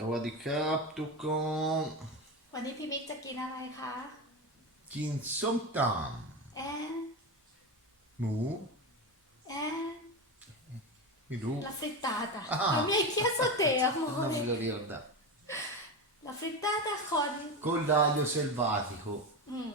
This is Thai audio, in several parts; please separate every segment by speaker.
Speaker 1: Sawadee krap, tukon.
Speaker 2: วันนี้พี่มิกจะกินอะไรคะ
Speaker 1: Kin somtam.
Speaker 2: แอน
Speaker 1: Mo.
Speaker 2: แอน
Speaker 1: Midò.
Speaker 2: la frittata
Speaker 1: Ah.
Speaker 2: non mi hai chiesto te
Speaker 1: Non
Speaker 2: amore
Speaker 1: me lo ricorda.
Speaker 2: la frittata con
Speaker 1: Con l'aglio selvatico.
Speaker 2: Mm.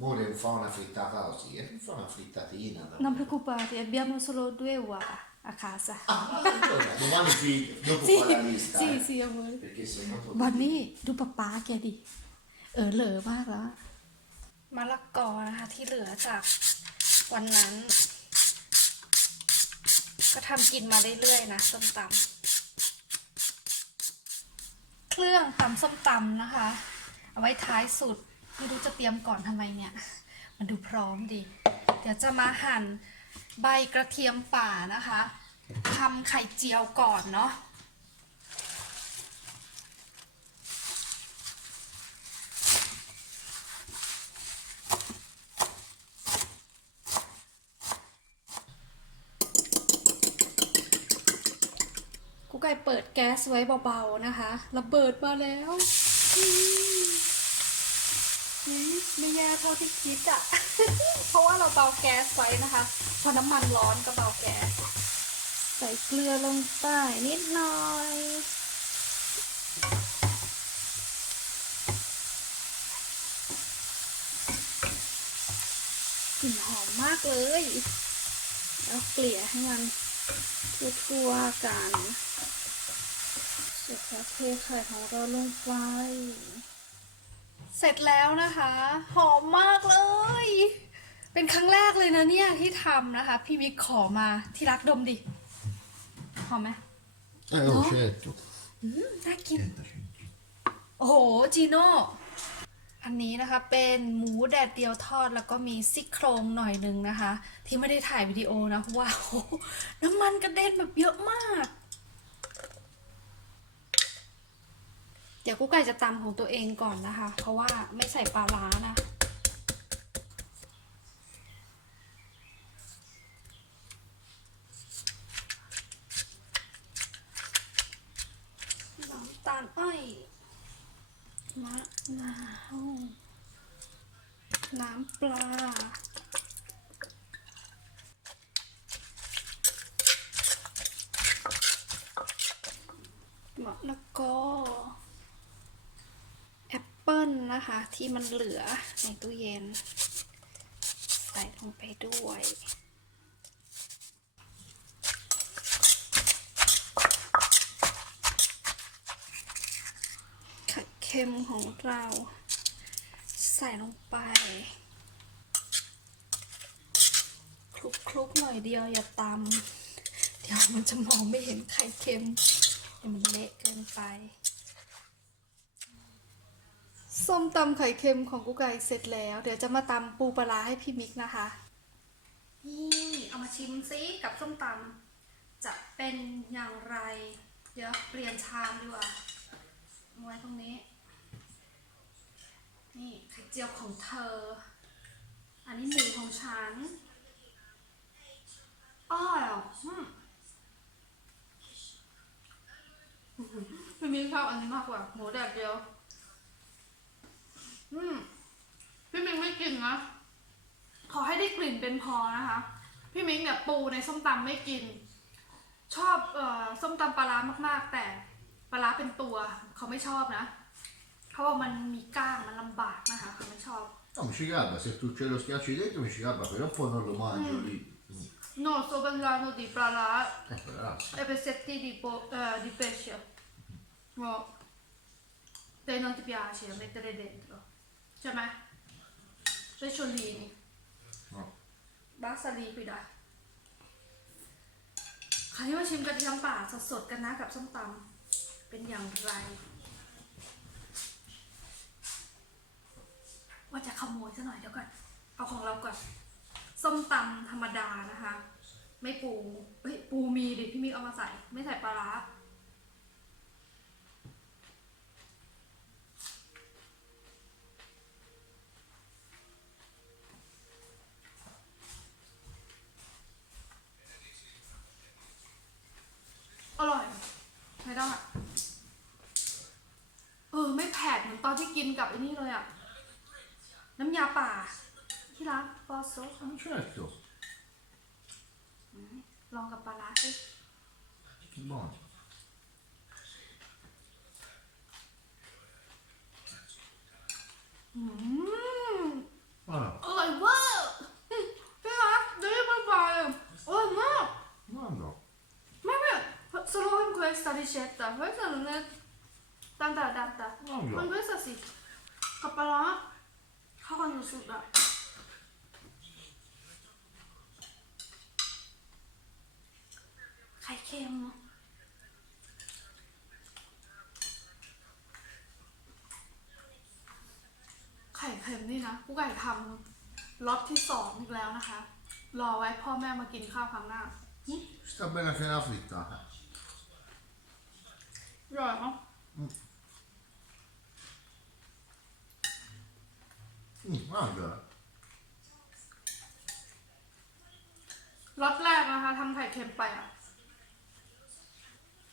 Speaker 1: Mo devo fare una frittata così. E fa una frittatina. da-
Speaker 2: non preoccupate abbiamo solo due uova a casa
Speaker 1: Ah, allora, domani qui, dopo
Speaker 2: sì
Speaker 1: fa la lista.
Speaker 2: sì
Speaker 1: eh.
Speaker 2: sì amore
Speaker 1: Perché se no...
Speaker 2: วันนี้ดูป๊าป๊าแกดิ เออเหลอมากแล้วมะละกอนะคะ ที่เหลือจากวันนั้น ก็ทำกินมาเรื่อยๆนะส้มตำเครื่องตำส้มตำนะคะ เอาไว้ท้ายสุดไม่รู้จะเตรียมก่อนทำไมเนี่ย มันดูพร้อมดี เดี๋ยวจะมาหั่นใบกระเทียมป่านะคะ ทำไข่เจียวก่อนเนาะกูไก่เปิดแก๊สไว้เบาๆนะคะ ระเบิดมาแล้วไม่แย่เท่าที่คิดอะ เพราะว่าเราเบาแก๊สไว้นะคะ พอน้ำมันร้อนก็เบาแก๊ส ใส่เกลือลงไปนิดหน่อย กลิ่นหอมมากเลย แล้วเกลี่ยให้มันทั่วๆกันเสร็จแล้วเทไข่ของเราลงไป เสร็จแล้วนะคะ หอมมากเลย เป็นครั้งแรกเลยนะเนี่ยที่ทำนะคะ พี่มิกขอมาที่รักดมดิ หอมไหม
Speaker 1: Eh, oh, certo.
Speaker 2: อืมน่ากิน
Speaker 1: Certo, certo.
Speaker 2: โอ้โห จีโน่ อันนี้นะคะเป็นหมูแดดเดียวทอดแล้วก็มีซี่โครงหน่อยหนึงนะคะ ที่ไม่ได้ถ่ายวิดีโอนะเพราะว่าโอ้โหน้ำมันกระเด็นแบบเยอะมาก เดี๋ยวกุ๊กไก่จะตำของตัวเองก่อนนะคะ เพราะว่าไม่ใส่ปลาร้านะ น้ำตาลอ้อยมะนาว น้ำปลา มะละกอแอปเปิ้ลนะคะ ที่มันเหลือในตู้เย็น ใส่ลงไปด้วยไข่เค็มของเรา ใส่ลงไปคลุกๆหน่อยเดียวอย่าตำเดี๋ยวมันจะมองไม่เห็นไข่เค็มเดี๋ยวมันเละเกินไป ส้มตำไข่เค็มของกุ๊กไก่เสร็จแล้ว เดี๋ยวจะมาตำปูปลาร้าให้พี่มิกนะคะ นี่เอามาชิมซิกับส้มตำจะเป็นอย่างไร เดี๋ยวเปลี่ยนชามดีกว่าเอาไว้ตรงนี้ นี่ไข่เจียวของเธอ อันนี้หมูของฉันอ้าวอืมพี่มิ้นชอบอันนี้มากกว่า หมูแดดเดียว อืมพี่มิ้นไม่กินนะ ขอให้ได้กลิ่นเป็นพอนะคะ พี่มิ้งเนี่ยปูในส้มตำไม่กิน ชอบเอ่อส้มตำปลาร้ามาก ๆ แต่ปลาร้าเป็นตัว เขาไม่ชอบนะ เพราะว่ามันมีก้างมันลำบากนะคะเขาไม่ชอบ
Speaker 1: No, mi ci garba, se tu ce lo schiacci dentro mi ci garba, però poi non lo mangio lì.
Speaker 2: No sto parlando di ปลาร้า
Speaker 1: Eh, però, sì.
Speaker 2: e pezzetti di, po- eh, di pesce no te non ti piace mettere dentro cioè me pesciolini
Speaker 1: No.
Speaker 2: basta liquida ใครที่มาชิมกระเทียมป่าสดๆกันนะกับส้มตำเป็นอย่างไร ว่าจะขโมยซะหน่อยเดี๋ยวก่อนเอาของเราก่อนส้มตำธรรมดานะคะ ไม่ปูเฮ้ยปูมีดิพี่มิกเอามาใส่ ไม่ใส่ปลาร้าอร่อยใช้ได้กินกับไอ้นี่เลยอะ น้ำยาป่า ที่รักบอสโซ
Speaker 1: Certo.
Speaker 2: ลองกับปลาร้าสิ
Speaker 1: Buono.
Speaker 2: อืม
Speaker 1: Allora,
Speaker 2: อร่อยเวอร์อืมพี่รักเดี๋ยวรีบไปไปอร่อยมาก
Speaker 1: guarda.
Speaker 2: ไม่ไม่ solo con questa ricetta questa non è tanta adatta
Speaker 1: Ovvio.
Speaker 2: con questa sì กับปลาร้า เข้ากันสุดๆอะไข่เค็มไข่เค็มนี่นะผู้ไก่ทำล็อตที่สองอีกแล้วนะคะ รอไว้พ่อแม่มากินข้าวครั้งหน้าหึ
Speaker 1: Sta bene anche la frittata.
Speaker 2: อร่อยเนาะ
Speaker 1: Mm, guarda.
Speaker 2: ล็อตแรกนะคะทำไข่เค็มไปอะ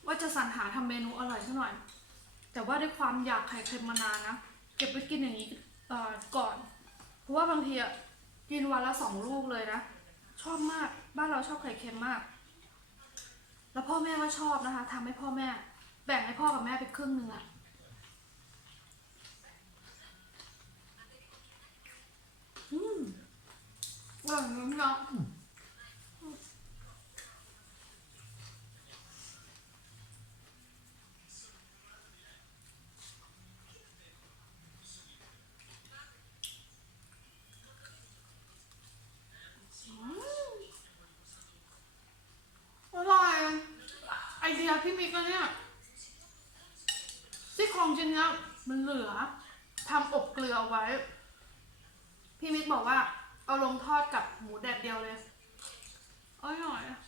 Speaker 2: ว่าจะสรรหาทำเมนูอร่อยสักหน่อย แต่ว่าด้วยความอยากไข่เค็มมานานนะ เก็บไว้กินอย่างนี้เอ่อก่อน เพราะว่าบางทีอะกินวันละสองลูกเลยนะ ชอบมากบ้านเราชอบไข่เค็มมาก แล้วพ่อแม่ก็ชอบนะคะทำให้พ่อแม่ แบ่งให้พ่อกับแม่ไปครึ่งหนึ่งอะ อร่อยจริงๆเนาะอร่อยไอเดียพี่มิกอะเนี่ยซี่โครงชิ้นเนี้ยมันเหลือทำอบเกลือเอาไว้ พี่มิกบอกว่าเอาลงทอดกับหมูแดดเดียวเลยอร่อยอะ